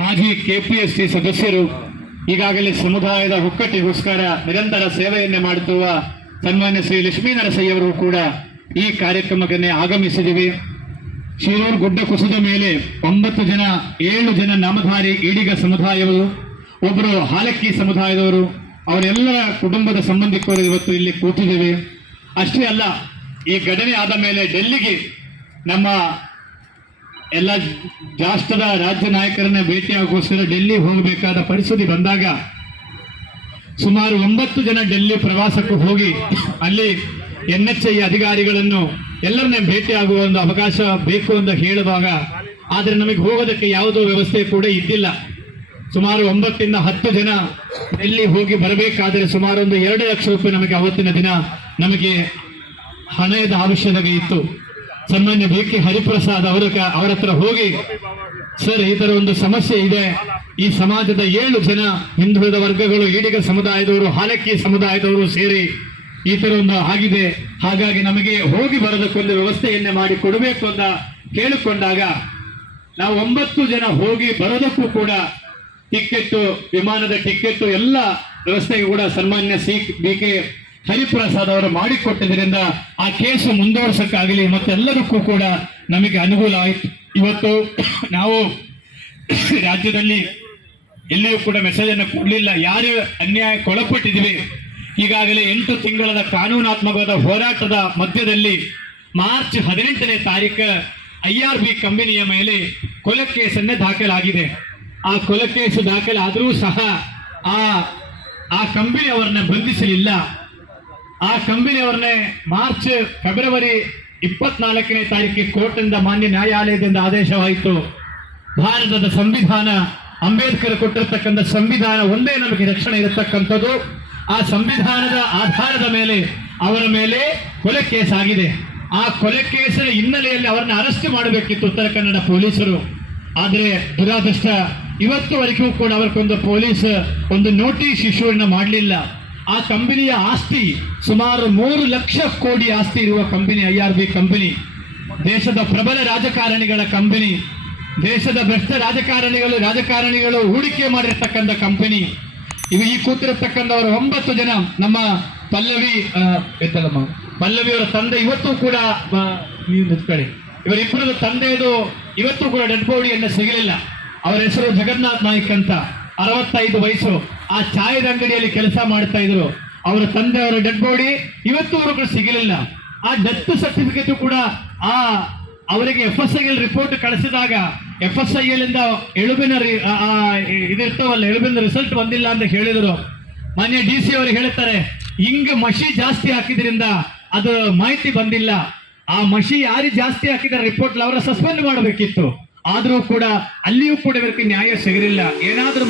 ಮಾಜಿ ಕೆಪಿಎಸ್ಸಿ ಸದಸ್ಯರು, ಈಗಾಗಲೇ ಸಮುದಾಯದ ಒಕ್ಕಟ್ಟಿಗೋಸ್ಕರ ನಿರಂತರ ಸೇವೆಯನ್ನೇ ಮಾಡುತ್ತಿರುವ ಸನ್ಮಾನ್ಯ ಶ್ರೀ ಲಕ್ಷ್ಮೀ ನರಸಯ್ಯವರು ಕೂಡ ಈ ಕಾರ್ಯಕ್ರಮಕ್ಕೆ ಆಗಮಿಸಿದಿವೆ. ಶಿರೂರು ಗುಡ್ಡ ಕುಸಿದ ಮೇಲೆ 7 ಜನ ನಾಮಧಾರಿ ಈಡಿಗ ಸಮುದಾಯವರು, ಒಬ್ಬರು ಹಾಲಕ್ಕಿ ಸಮುದಾಯದವರು, ಅವರೆಲ್ಲರ ಕುಟುಂಬದ ಸಂಬಂಧಿಕರು ಇವತ್ತು ಇಲ್ಲಿ ಕೂತಿದ್ದೇವೆ. ಅಷ್ಟೇ ಅಲ್ಲ, ಈ ಘಟನೆ ಆದ ಮೇಲೆ ಡೆಲ್ಲಿಗೆ ನಮ್ಮ ಎಲ್ಲ ರಾಷ್ಟ್ರದ ರಾಜ್ಯ ನಾಯಕರನ್ನ ಭೇಟಿಯಾಗೋಸ್ಕರ ಡೆಲ್ಲಿ ಹೋಗಬೇಕಾದ ಪರಿಸ್ಥಿತಿ ಬಂದಾಗ ಸುಮಾರು 9 ಜನ ಡೆಲ್ಲಿ ಪ್ರವಾಸಕ್ಕೆ ಹೋಗಿ ಅಲ್ಲಿ NHI ಅಧಿಕಾರಿಗಳನ್ನು ಎಲ್ಲರನ್ನೇ ಭೇಟಿಯಾಗುವ ಒಂದು ಅವಕಾಶ ಬೇಕು ಅಂತ ಹೇಳುವಾಗ, ಆದರೆ ನಮಗೆ ಹೋಗೋದಕ್ಕೆ ಯಾವುದೋ ವ್ಯವಸ್ಥೆ ಕೂಡ ಇದ್ದಿಲ್ಲ. ಸುಮಾರು 9 ರಿಂದ 10 ಜನ ಡೆಲ್ಲಿ ಹೋಗಿ ಬರಬೇಕಾದರೆ ಸುಮಾರು ಒಂದು 2 ಲಕ್ಷ ರೂಪಾಯಿ ನಮಗೆ ಅವತ್ತಿನ ದಿನ ನಮಗೆ ಹಣದ ಅವಶ್ಯಕತೆ ಇತ್ತು. ಸನ್ಮಾನ್ಯ BK ಹರಿಪ್ರಸಾದ್ ಅವರ ಹತ್ರ ಹೋಗಿ, ಸರ್ ಈ ತರ ಒಂದು ಸಮಸ್ಯೆ ಇದೆ, ಈ ಸಮಾಜದ 7 ಜನ ಹಿಂದುಳಿದ ವರ್ಗಗಳು, ಈಡಿಗ ಸಮುದಾಯದವರು, ಹಾಲಕ್ಕಿ ಸಮುದಾಯದವರು ಸೇರಿ ಈ ತರ ಒಂದು ಆಗಿದೆ, ಹಾಗಾಗಿ ನಮಗೆ ಹೋಗಿ ಬರೋದಕ್ಕೊಂದು ವ್ಯವಸ್ಥೆಯನ್ನೇ ಮಾಡಿ ಕೊಡಬೇಕು ಅಂತ ಕೇಳಿಕೊಂಡಾಗ ನಾವು 9 ಜನ ಹೋಗಿ ಬರೋದಕ್ಕೂ ಕೂಡ ಟಿಕೆಟ್, ವಿಮಾನದ ಟಿಕೆಟ್ ಎಲ್ಲ ವ್ಯವಸ್ಥೆಗೆ ಕೂಡ ಸನ್ಮಾನ್ಯ BK ಹರಿಪ್ರಸಾದ್ ಅವರು ಮಾಡಿಕೊಟ್ಟಿದ್ದರಿಂದ ಆ ಕೇಸು ಮುಂದುವರಿಸಕ್ಕಾಗಲಿ ಮತ್ತೆಲ್ಲದಕ್ಕೂ ಕೂಡ ನಮಗೆ ಅನುಕೂಲ ಆಯಿತು. ಇವತ್ತು ನಾವು ರಾಜ್ಯದಲ್ಲಿ ಎಲ್ಲಿಯೂ ಕೂಡ ಮೆಸೇಜ್ ಅನ್ನು ಕೊಡಲಿಲ್ಲ, ಯಾರು ಅನ್ಯಾಯಕ್ಕೊಳಪಟ್ಟಿದ್ವಿ. ಈಗಾಗಲೇ 8 ತಿಂಗಳ ಕಾನೂನಾತ್ಮಕವಾದ ಹೋರಾಟದ ಮಧ್ಯದಲ್ಲಿ ಮಾರ್ಚ್ 18ನೇ ತಾರೀಕು IRB ಕಂಪನಿಯ ಮೇಲೆ ಕೊಲೆ ಕೇಸನ್ನೇ ದಾಖಲಾಗಿದೆ. ಆ ಕೊಲೆ ಕೇಸು ದಾಖಲಾದರೂ ಸಹ ಆ ಕಂಪನಿ ಅವರನ್ನ ಬಂಧಿಸಲಿಲ್ಲ. ಆ ಕಂಪನಿಯವರನ್ನೇ ಫೆಬ್ರವರಿ 24ನೇ ತಾರೀಕಿಗೆ ಕೋರ್ಟ್ನಿಂದ ಮಾನ್ಯ ನ್ಯಾಯಾಲಯದಿಂದ ಆದೇಶವಾಯಿತು. ಭಾರತದ ಸಂವಿಧಾನ, ಅಂಬೇಡ್ಕರ್ ಕೊಟ್ಟಿರತಕ್ಕಂಥ ಸಂವಿಧಾನ ಒಂದೇ ನಮಗೆ ರಕ್ಷಣೆ ಇರತಕ್ಕಂಥದ್ದು. ಆ ಸಂವಿಧಾನದ ಆಧಾರದ ಮೇಲೆ ಅವರ ಮೇಲೆ ಕೊಲೆ ಕೇಸ್ ಆಗಿದೆ. ಆ ಕೊಲೆ ಕೇಸಿನ ಹಿನ್ನೆಲೆಯಲ್ಲಿ ಅವರನ್ನ ಅರೆಸ್ಟ್ ಮಾಡಬೇಕಿತ್ತು ಉತ್ತರ ಕನ್ನಡ ಪೊಲೀಸರು. ಆದರೆ ದುರಾದೃಷ್ಟ, ಇವತ್ತುವರೆಗೂ ಕೂಡ ಅವರಿಗೊಂದು ಪೊಲೀಸ್ ಒಂದು ನೋಟಿಸ್ ಇಶ್ಯೂನ ಮಾಡಲಿಲ್ಲ. ಆ ಕಂಪನಿಯ ಆಸ್ತಿ ಸುಮಾರು 3 ಲಕ್ಷ ಕೋಟಿ ಆಸ್ತಿ ಇರುವ ಕಂಪನಿ IRB ಕಂಪನಿ. ದೇಶದ ಪ್ರಬಲ ರಾಜಕಾರಣಿಗಳ ಕಂಪನಿ, ದೇಶದ ಭ್ರಷ್ಟ ರಾಜಕಾರಣಿಗಳು ಹೂಡಿಕೆ ಮಾಡಿರ್ತಕ್ಕಂಥ ಕಂಪನಿ. ಈ ಕೂತಿರತಕ್ಕಂಥವರು 9 ಜನ ನಮ್ಮ ಪಲ್ಲವಿಯವರ ತಂದೆ ಇವತ್ತು ಕೂಡ ಇವರಿಬ್ಬರದ ತಂದೆಯದು ಇವತ್ತು ಕೂಡ ಡೆಡ್ ಬಾಡಿಯನ್ನು ಸಿಗಲಿಲ್ಲ. ಅವರ ಹೆಸರು ಜಗನ್ನಾಥ್ ನಾಯ್ಕ್ ಅಂತ, 65 ವಯಸ್ಸು. ಆ ಚಾಯದ ಅಂಗಡಿಯಲ್ಲಿ ಕೆಲಸ ಮಾಡ್ತಾ ಇದ್ರು. ಅವರ ತಂದೆಯವರ ಡೆಡ್ ಬಾಡಿ ಇವತ್ತುವರೆಗೂ ಸಿಗಲಿಲ್ಲ. ಆ ಡೆತ್ ಸರ್ಟಿಫಿಕೇಟ್ ಕೂಡ ಅವರಿಗೆ FSIL ರಿಪೋರ್ಟ್ ಕಳಿಸಿದಾಗ FSIL ಇಂದ ಎಳುಬಿನ ರಿಸಲ್ಟ್ ಬಂದಿಲ್ಲ ಅಂತ ಹೇಳಿದ್ರು. ಮಾನ್ಯ DC ಅವರು ಹೇಳ್ತಾರೆ, ಹಿಂಗ ಮಷಿ ಜಾಸ್ತಿ ಹಾಕಿದ್ರಿಂದ ಅದು ಮಾಹಿತಿ ಬಂದಿಲ್ಲ. ಆ ಮಷಿ ಯಾರು ಜಾಸ್ತಿ ಹಾಕಿದ ರಿಪೋರ್ಟ್ ಅವರ ಸಸ್ಪೆಂಡ್ ಮಾಡಬೇಕಿತ್ತು. ಆದರೂ ಕೂಡ ಅಲ್ಲಿಯೂ ಕೂಡ ಇವರಿಗೆ ನ್ಯಾಯ ಸಿಗಲಿಲ್ಲ. ಏನಾದ್ರೂ